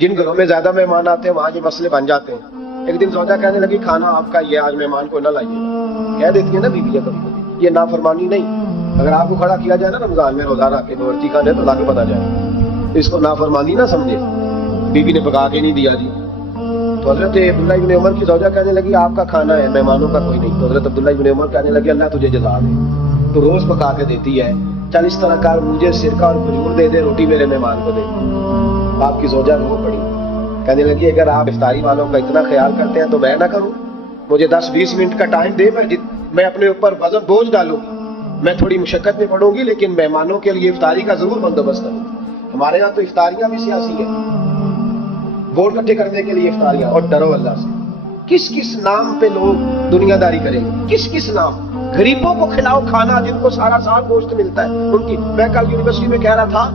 جن گھروں میں زیادہ مہمان آتے ہیں وہاں یہ مسئلے بن جاتے ہیں۔ ایک دن زوجہ کہنے لگی کھانا آپ کا یہ آج مہمان کو نہ لائیے، کہہ دیتی ہے نا بیویاں کبھی کبھی، یہ نافرمانی نہیں۔ اگر آپ کو کھڑا کیا جائے نا رمضان میں روزہ رکھ کے باورچی خانے تو لا کے پتا جائے، اس کو نافرمانی نہ سمجھے، بیوی نے پکا کے نہیں دیا جی۔ تو حضرت عبداللہ ابن عمر کی زوجہ کہنے لگی آپ کا کھانا ہے، مہمانوں کا کوئی نہیں۔ تو حضرت عبداللہ ابن عمر کہنے لگے اللہ تجھے جزا دے، تو روز پکا کے دیتی ہے، چل اس طرح کر مجھے سرکہ اور کھجور دے دے، روٹی میرے مہمان کو دے۔ آپ کی زوجہ رو پڑی، کہنے لگی اگر آپ افطاری والوں کا اتنا خیال کرتے ہیں تو میں نہ کروں، مجھے 10-20 منٹ کا ٹائم دے، میں اپنے اوپر وزن بوجھ ڈالوں گی، میں تھوڑی مشقت میں پڑوں گی لیکن مہمانوں کے لیے افطاری کا ضرور بندوبست کروں گی۔ ہمارے یہاں تو افطاریاں بھی سیاسی ہیں، ووٹ اکٹھے کرنے کے لیے افطاریاں، اور ڈرو اللہ سے۔ کس کس نام پہ لوگ دنیا داری کریں گے، کس کس نام؟ غریبوں کو کھلاؤ کھانا جن کو سارا سال گوشت ملتا ہے ان کی۔ میں کل یونیورسٹی میں کہہ رہا تھا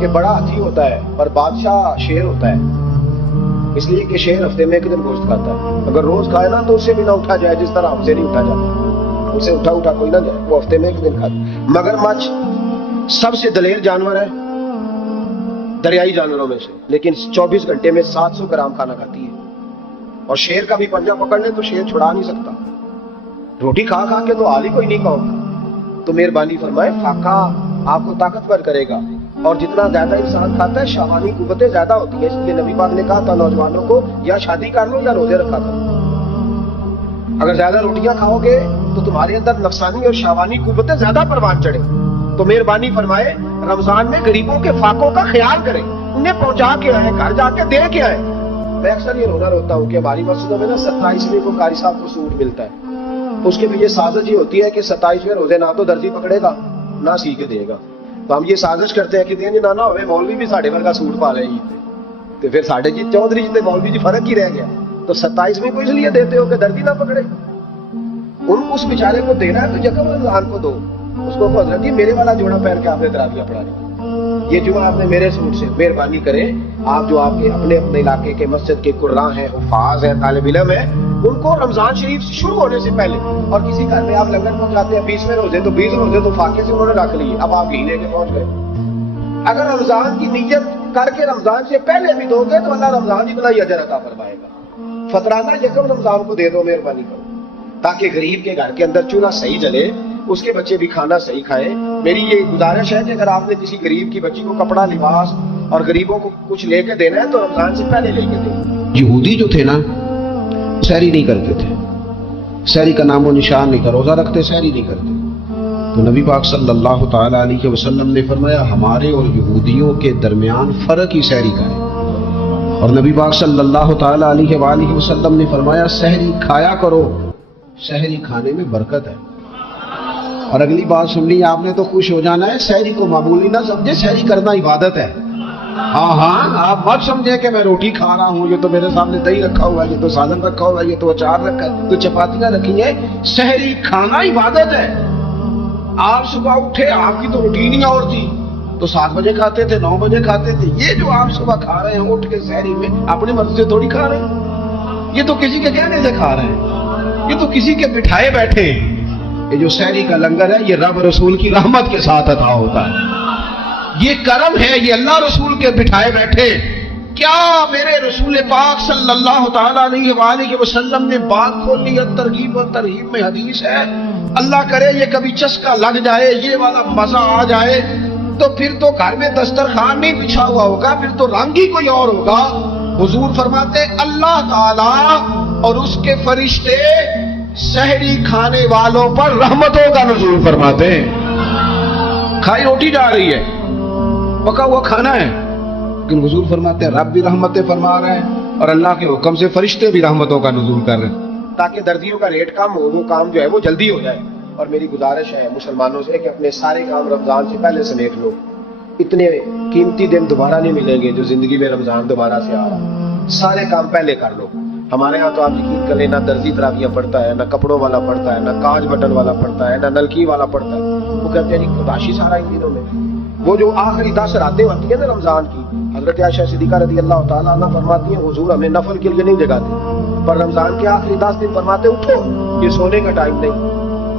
کہ بڑا ہاتھی ہوتا ہے پر بادشاہ شیر ہوتا ہے، اس لیے کہ شیر ہفتے میں ایک دن گوشت کھاتا ہے، اگر روز کھائے نا تو اسے بھی نہ اٹھا جائے، جس طرح ہم سے نہیں اٹھا جاتا، اسے اٹھا کوئی نہ جائے، وہ ہفتے میں ایک دن کھاتا۔ مگرمچھ سب سے دلیر جانور ہے دریائی جانوروں میں سے، لیکن 24 گھنٹے میں 700 گرام کھانا کھاتی ہے، اور شیر کا بھی پنجہ پکڑ لے تو شیر چھڑا نہیں سکتا، روٹی کھا کھا کے تو حال ہی کوئی نہیں کہوں۔ تو مہربانی فرمائے فاقہ آپ کو طاقتور کرے گا، اور جتنا زیادہ انسان کھاتا ہے شہوانی قوتیں زیادہ ہوتی ہیں، اس لیے نبی پاک نے کہا تھا نوجوانوں کو یا شادی کر لو یا روزے رکھا کرو۔ اگر زیادہ روٹیاں کھاؤ گے تو تمہارے اندر نفسانی اور شہوانی قوتیں زیادہ پروان چڑھیں۔ تو مہربانی فرمائے رمضان میں غریبوں کے فاقوں کا خیال کریں، انہیں پہنچا کے آئے، گھر جا کے دے کے آئے۔ میں اکثر یہ روتا ہوں کہ ہماری مسجدوں میں نا 27ویں کو قاری صاحب کو سوٹ ملتا ہے، اس کے پیچھے سازش یہ ہوتی ہے کہ 27ویں روزے نہ تو درزی پکڑے گا نہ سی کے دے گا، تو ہم یہ سازش کرتے ہیں کہ دین نہ ہوئے مولوی بھی ساڑھے ورگا سوٹ پا رہے ہیں، تو پھر ساڑھے جی چودھری جی مولوی جی فرق ہی رہ گیا۔ تو 27ویں کو اس لیے دیتے ہو کہ درزی نہ پکڑے، اس بیچارے کو دینا ہے تو یکم رمضان کو دو، اس کو حضرت جی میرے والا جوڑا پہن کے آپ نے تراویح پڑھا لی، یہ جمعہ آپ نے میرے سوٹ سے، مہربانی کریں آپ جو آپ کے اپنے علاقے کے مسجد کے قراء ہیں، حفاظ ہیں، طالب علم ہیں، ان کو رمضان شریف شروع ہونے سے پہلے، اور کسی گھر میں آپ لنگر پہنچاتے ہیں 20ویں روزے تو 20 روزے تو فاقے سے انہوں نے رکھ لیے، اب آپ گھی لے کے پہنچ گئے۔ اگر رمضان کی نیت کر کے رمضان سے پہلے بھی دو گے تو اللہ رمضان جتنا ہی اجر عطا فرمائے گا۔ فطرانہ یکم رمضان کو دے دو مہربانی کرو، تاکہ غریب کے گھر کے اندر چولہا صحیح جلے، اس کے بچے بھی کھانا صحیح کھائیں۔ میری یہ گزارش ہے کہ اگر آپ نے کسی غریب کی بچی کو کپڑا لباس اور غریبوں کو کچھ لے کے دینا ہے تو رمضان سے پہلے لے کے دیں۔ یہودی جو تھے نا سحری نہیں کرتے تھے، سحری کا نام و نشان نہیں تھا، روزہ رکھتے سحری نہیں کرتے، تو نبی پاک صلی اللہ تعالی علیہ وسلم نے فرمایا ہمارے اور یہودیوں کے درمیان فرق ہی سحری کا ہے، اور نبی پاک صلی اللہ تعالی علیہ وآلہ وسلم نے فرمایا سحری کھایا کرو، سحری کھانے میں برکت ہے۔ اور اگلی بات سن لی آپ نے تو خوش ہو جانا ہے، سحری کو معمولی نہ سمجھے، سحری کرنا عبادت ہے۔ ہاں آپ مت سمجھے کہ میں روٹی کھا رہا ہوں، یہ تو میرے سامنے دہی رکھا ہوا ہے، یہ تو سالن رکھا ہوا ہے، یہ تو اچار رکھا ہے، تو چپاتیاں رکھی ہیں، سحری کھانا عبادت ہے۔ آپ صبح اٹھے آپ کی تو روٹین ہی اور تھی، تو 7 بجے کھاتے تھے 9 بجے کھاتے تھے، یہ جو آپ صبح کھا رہے ہیں اٹھ کے سحری میں اپنی مرضی سے تھوڑی کھا رہے ہیں، یہ تو کسی کے کہنے سے کھا رہے ہیں، یہ تو کسی کے بٹھائے بیٹھے۔ یہ جو سحری کا لنگر ہے یہ رب رسول کی رحمت کے ساتھ عطا ہوتا ہے، یہ کرم ہے، یہ اللہ رسول کے بٹھائے بیٹھے۔ کیا میرے رسول پاک صلی اللہ تعالی علیہ وآلہ وسلم نے بات کھولی ہے، ترغیب و ترہیب میں حدیث ہے، اللہ کرے یہ کبھی چسکا لگ جائے، یہ والا مزہ آ جائے تو پھر تو گھر میں دسترخوان نہیں بچھا ہوا ہوگا، پھر تو رنگ ہی کوئی اور ہوگا۔ حضور فرماتے اللہ تعالی اور اس کے فرشتے سحری کھانے والوں پر رحمتوں کا نزول فرماتے ہیں۔ کھائی روٹی جا رہی ہے، پکا ہوا کھانا ہے، لیکن حضور فرماتے ہیں رب بھی رحمتیں فرما رہے ہیں اور اللہ کے حکم سے فرشتے بھی رحمتوں کا نزول کر رہے ہیں، تاکہ دردیوں کا ریٹ کم ہو، وہ کام جو ہے وہ جلدی ہو جائے۔ اور میری گزارش ہے مسلمانوں سے کہ اپنے سارے کام رمضان سے پہلے سمیٹ لو، اتنے قیمتی دن دوبارہ نہیں ملیں گے جو زندگی میں رمضان دوبارہ سے آ رہا، سارے کام پہلے کر لو۔ ہمارے ہاں تو آپ یقین کریں نہ درزی تراویح پڑھتا ہے، نہ کپڑوں والا پڑھتا ہے، نہ کاج بٹن والا پڑھتا ہے، نہ نلکی والا پڑھتا ہے، وہ کہتے ہیں خداشی سارا ان دنوں میں۔ وہ جو آخری 10 راتیں ہوتی ہیں نا رمضان کی، حضرت عائشہ صدیقہ رضی اللہ تعالیٰ عنہ فرماتی ہیں حضور ہمیں نفل کے لیے نہیں جگاتے، پر رمضان کے آخری 10 دن فرماتے اٹھو، یہ سونے کا ٹائم نہیں،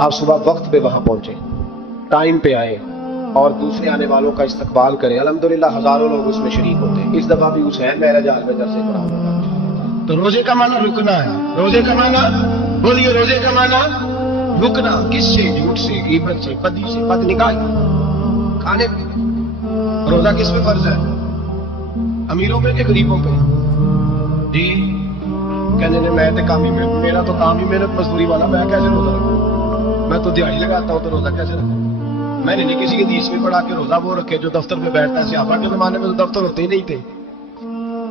آپ صبح وقت پہ وہاں پہنچے، ٹائم پہ آئے اور دوسرے آنے والوں کا استقبال کریں. الحمدللہ ہزاروں لوگ اس میں شریک ہوتے ہیں. اس دفعہ بھی حسین میرا جال میں درس قرآن ہوگا. تو روزے کا معنی رکنا ہے. روزے کا معنی بولیے، روزے کا معنی رکنا. کس سے؟ جھوٹ سے، غیبت سے، بدی سے، بد نگاہی، کھانے پہ. روزہ کس پہ فرض ہے؟ امیروں پہ کہ غریبوں پہ؟ جی کہنے نے میں میرا تو کام ہی محنت مزدوری والا، میں کیسے روزہ رکھوں؟ میں تو دیہڑی لگاتا ہوں تو روزہ کیسے رکھوں؟ میں نے نہیں کسی کے حدیث میں پڑھا کہ روزہ وہ رکھے جو دفتر میں بیٹھتا ہے. صحابہ کے زمانے میں تو دفتر ہوتے ہی نہیں تھے،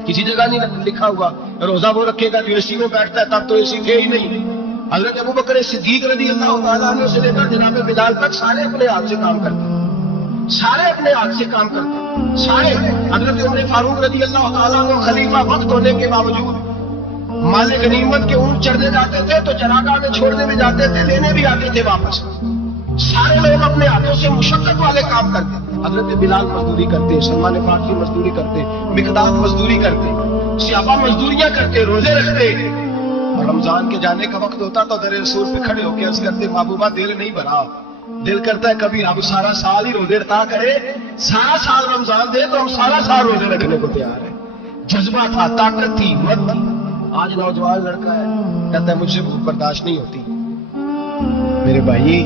کسی جگہ نہیں لکھا ہوا روزہ وہ رکھے گا جو اے سی میں بیٹھتا ہے. تب تو اے سی تھے ہی نہیں. حضرت ابو بکر صدیق رضی اللہ تعالیٰ عنہ سے لے کر جناب بلال تک سارے اپنے ہاتھ سے کام کرتے، سارے اپنے ہاتھ سے کام کرتے، سارے. حضرت عمر فاروق رضی اللہ تعالیٰ عنہ خلیفہ وقت ہونے کے باوجود مال غنیمت کے اونٹ چڑھنے جاتے تھے تو چراگاہ میں چھوڑنے بھی جاتے تھے، لینے بھی آتے تھے واپس. سارے لوگ اپنے ہاتھوں سے مشقت والے کام کرتے. حضرت بلال مزدوری کرتے، سلمان فارسی مزدوری کرتے، مقداد مزدوری کرتے، صحابہ مزدوریاں کرتے، روزے رکھتے. اور رمضان کے جانے کا وقت ہوتا تو در رسول پہ کھڑے ہو کے عرض کرتے محبوبہ دل نہیں بھرا، دل کرتا ہے کبھی اب سارا سال ہی روزے رکھا کرے، سارا سال رمضان دے تو ہم سارا سال روزے رکھنے کو تیار ہیں. جذبہ تھا، طاقت تھی، ہمت تھی. آج نوجوان لڑکا ہے کہتا ہے مجھ سے بھوک برداشت نہیں ہوتی. میرے بھائی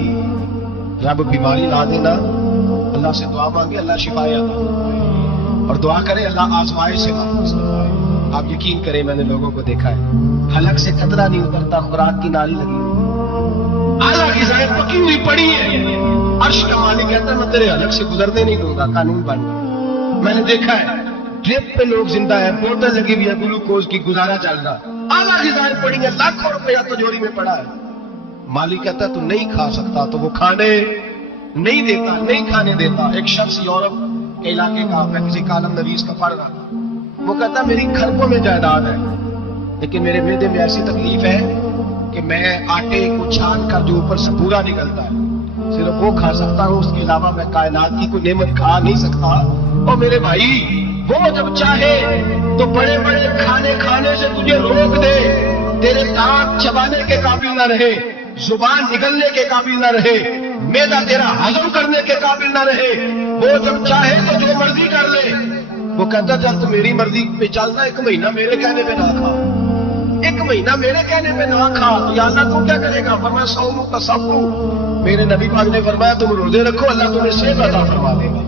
رب بیماری لا دینا، اللہ سے دعا مانگے اللہ شفائے عطا فرمائے، اور دعا کرے اللہ آزمائش سے محفوظ فرمائے. آپ یقین کریں میں نے لوگوں کو دیکھا ہے حلق سے قطرہ نہیں اترتا، خوراک کی نالی لگی ہوئی، اعلیٰ غذائیں پکی ہوئی پڑی ہے. عرش کا مالک کہتا ہے میں تیرے حلق سے گزرنے نہیں دوں گا. قانون بن گیا. میں نے دیکھا ہے ڈرپ پہ لوگ زندہ ہے، بوتل لگی ہوئی ہے گلوکوز کی، گزارا چل رہا. اعلیٰ غذائیں پڑی ہیں، لاکھوں روپیہ تو جوڑی میں پڑا ہے. مالک کہتا ہے تو نہیں کھا سکتا تو وہ کھانے نہیں دیتا، نہیں کھانے دیتا. ایک شخص یورپ کے علاقے کا، میں کسی کالم نویس کا پڑھ رہا تھا، وہ کہتا میری کھربوں میں جائیداد ہے لیکن میرے معدے میں ایسی تکلیف ہے کہ میں آٹے کو چھان کر جو اوپر سے پورا نکلتا ہے صرف وہ کھا سکتا ہوں، اس کے علاوہ میں کائنات کی کوئی نعمت کھا نہیں سکتا. اور میرے بھائی وہ جب چاہے تو بڑے بڑے کھانے کھانے سے تجھے روک دے، تیرے دانت چبانے کے قابل نہ رہے، زبان نگلنے کے قابل نہ رہے، معدہ تیرا ہضم کرنے کے قابل نہ رہے. وہ جب چاہے تو جو مرضی کر لے. وہ کہتا چل تو میری مرضی پہ چلنا، ایک مہینہ میرے کہنے پہ نہ کھا، ایک مہینہ میرے کہنے پہ نہ کھا. تو یا اللہ تو کیا کرے گا؟ فرمایا صوم تصفو. میرے نبی پاک نے فرمایا تم روزے رکھو اللہ تمہیں صحت عطا فرما دے گا،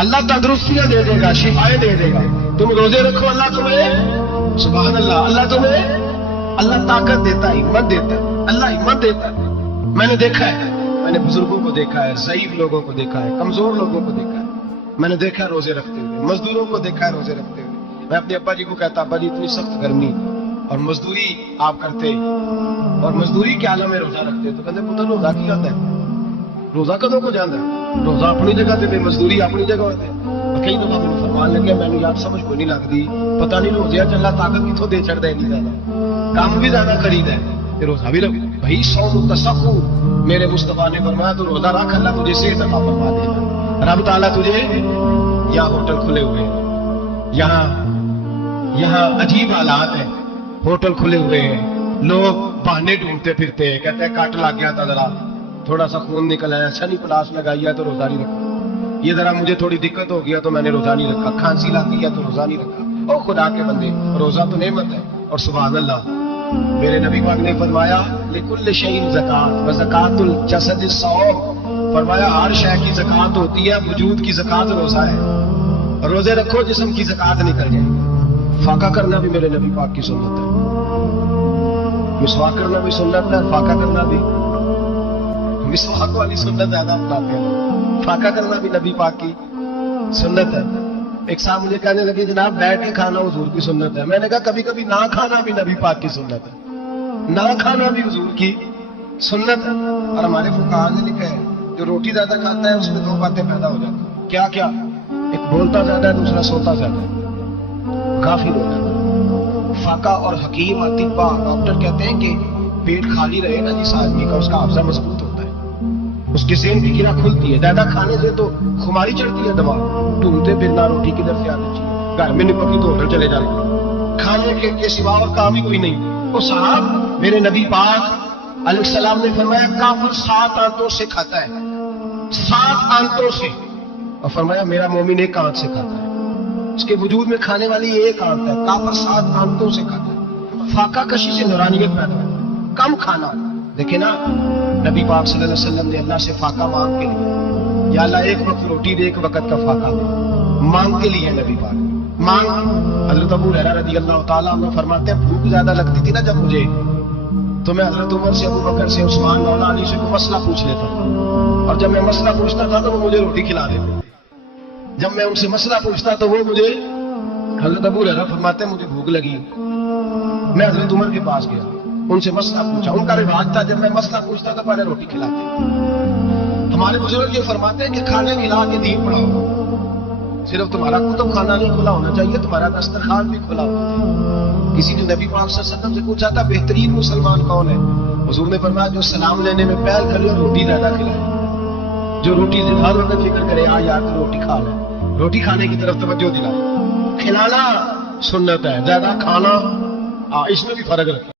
اللہ تندرستیاں دے دے گا، شفائیں دے دے گا. تم روزے رکھو اللہ تمہیں، سبحان اللہ، اللہ تمہیں، اللہ طاقت دیتا ہے، ہمت دیتا ہے، اللہ ہمت دیتا ہے. میں نے دیکھا ہے، میں نے بزرگوں کو دیکھا ہے، ضعیف لوگوں کو دیکھا ہے، کمزور لوگوں کو دیکھا ہے. میں نے دیکھا ہے روزے رکھتے ہوئے، مزدوروں کو دیکھا ہے روزے رکھتے ہوئے. میں اپنے ابا جی کو کہتا ابا جی اتنی سخت گرمی اور مزدوری آپ کرتے اور مزدوری کے عالم میں روزہ رکھتے تو کہتے پتر روزہ کی جاتا ہے، روزہ کدوں کو جانا ہے، روزہ اپنی جگہ تے مزدوری اپنی جگہ ہوتے. کئی دفعہ میں فرمان لگیا میں نے یار سمجھ کو نہیں لگتی، پتہ نہیں روزہ چلا طاقت کتوں دے چڑھ دے، نہیں زیادہ کام بھی زیادہ خرید ہے کہ روزہ بھی رکھ. بھائی صوم تصفو میرے مصطفیٰ نے فرمایا تو روزہ رکھ اللہ تجھے صحت عطا فرما دے گا. رب تعالیٰ تجھے، یہاں ہوٹل کھلے ہوئے ہیں، یہاں عجیب حالات ہیں، ہوٹل کھلے ہوئے ہیں، لوگ بہانے ڈھونڈتے پھرتے ہیں، کہتے ہیں کٹ لگ گیا تھا، ذرا تھوڑا سا خون نکل آیا، اچھا نہیں پلاس لگائی ہے تو روزہ نہیں رکھا، یہ ذرا مجھے تھوڑی دقت ہو گیا تو میں نے روزہ نہیں رکھا، کھانسی لگ گئی ہے تو روزہ نہیں رکھا. او خدا کے بندے روزہ تو نعمت ہے. اور سبحان اللہ میرے نبی پاک نے فرمایا لکل شیء زکات وزکات الجسد الصوم. فرمایا ہر شے کی زکات ہوتی ہے، وجود کی زکات روزہ ہے. روزے رکھو جسم کی زکات نکل جائے. فاقہ کرنا بھی میرے نبی پاک کی سنت ہے، مسواک کرنا بھی سنت ہے، فاقہ کرنا بھی، مسواک والی سنت زیادہ اپناتے ہیں، فاقہ کرنا بھی نبی پاک کی سنت ہے. ایک صاحب مجھے کہنے لگے جناب بیٹھ کے کھانا حضور کی سنت ہے. میں نے کہا کبھی کبھی نہ کھانا بھی نبی پاک کی سنت ہے، نہ کھانا بھی حضور کی سنت ہے. اور ہمارے فقہاء نے لکھا ہے جو روٹی زیادہ کھاتا ہے اس میں دو باتیں پیدا ہو جاتی ہیں. کیا کیا؟ ایک بولتا زیادہ ہے، دوسرا سوتا زیادہ ہے، کافی ہو جاتا ہے. فاقہ اور حکیم اطباء ڈاکٹر کہتے ہیں کہ پیٹ خالی رہے نا جس آدمی کا، اس کا حافظہ مضبوط ہوتا ہے، اس کے ذہن کی گرہ کھلتی ہے. زیادہ کھانے سے تو خماری چڑھتی ہے، دماغ ڈھونڈتے پھرنا روٹی کدھر سے آنی چاہیے، گھر میں نہیں پکی تو ہوٹل چلے جانے، کھانے کے سوا اور کام ہی کوئی نہیں. وہ صاحب میرے نبی پاک علیہ السلام نے فرمایا کافر 7 آنتوں سے کھاتا ہے، 7 آنتوں سے، اور فرمایا میرا مومن 1 آنت سے کھاتا ہے، اس کے وجود میں کھانے والی 1 آنت ہے، کافر 7 آنتوں سے کھاتا ہے۔ فاقہ کشی سے نورانیت پیدا ہے، کم کھانا۔ دیکھیں نا نبی پاک صلی اللہ علیہ وسلم نے اللہ سے فاقہ مانگ کے لیے، یا اللہ 1 وقت روٹی دے 1 وقت کا فاقہ دے، مانگ کے لیے نبی پاک مانگ۔ حضرت ابو ہریرہ رضی اللہ تعالیٰ عنہ فرماتے ہیں بھوک زیادہ لگتی تھی نا جب مجھے، تو میں حضرت عمر سے، ابو بکر سے، عثمان مولا علی سے کوئی مسئلہ پوچھ لیتا تھا، اور جب میں مسئلہ پوچھتا تھا تو وہ مجھے روٹی کھلا دیتے۔ جب میں ان سے مسئلہ پوچھتا تو وہ مجھے، حضرت ابو ہریرہ فرماتے ہیں مجھے بھوک لگی، میں حضرت عمر کے پاس گیا، ان سے مسئلہ پوچھا، ان کا رواج تھا جب میں مسئلہ پوچھتا تو پہلے روٹی کھلاتے۔ ہمارے بزرگ یہ فرماتے ہیں کہ کھانے کھلا کے دین پڑھاؤ، صرف تمہارا کتب خانہ نہیں کھلا ہونا چاہیے، تمہارا دسترخوان بھی کھلا ہونا چاہیے۔ کسی نے نبی پاک صلی اللہ علیہ وسلم سے پوچھا تھا بہترین مسلمان کون ہے؟ حضور نے فرمایا جو سلام لینے میں پہل کرے اور روٹی زیادہ کھلائے، جو روٹی سے ہر وقت فکر کرے آ یار تو روٹی کھا لے، روٹی کھانے کی طرف توجہ دلائے۔ کھلانا سنت ہے، زیادہ کھانا اس میں بھی فرق رکھتا ہے۔